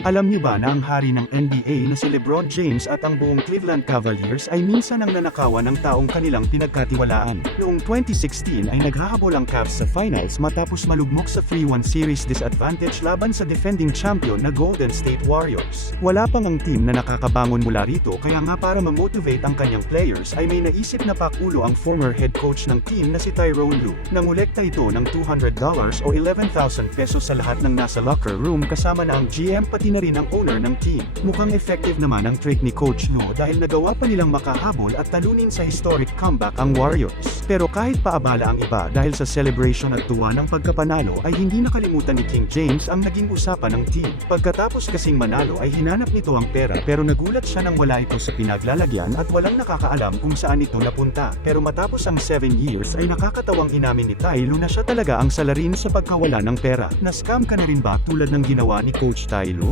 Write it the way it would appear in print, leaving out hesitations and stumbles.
Alam niyo ba na ang hari ng NBA na si LeBron James at ang buong Cleveland Cavaliers ay minsan ang nanakawan ng taong kanilang pinagkatiwalaan? Noong 2016 ay naghahabol ang Cavs sa finals matapos malugmok sa 3-1 series disadvantage laban sa defending champion na Golden State Warriors. Wala pang ang team na nakakabangon mula rito kaya nga para ma-motivate ang kanyang players ay may naisip na pakulo ang former head coach ng team na si Tyronn Lue. Nangolekta ito ng $200 o 11,000 pesos sa lahat ng nasa locker room kasama na ang GM pati na rin ang owner ng team. Mukhang effective naman ang trick ni Coach Lue dahil nagawa pa nilang makahabol at talunin sa historic comeback ang Warriors. Pero kahit paabala ang iba dahil sa celebration at tuwa ng pagkapanalo ay hindi nakalimutan ni King James ang naging usapan ng team. Pagkatapos kasing manalo ay hinanap nito ang pera pero nagulat siya nang wala ito sa pinaglalagyan at walang nakakaalam kung saan ito napunta. Pero matapos ang 7 years ay nakakatawang inamin ni Ty Lue na siya talaga ang salarin sa pagkawala ng pera. Na-scam ka na rin ba tulad ng ginawa ni Coach Ty Lue?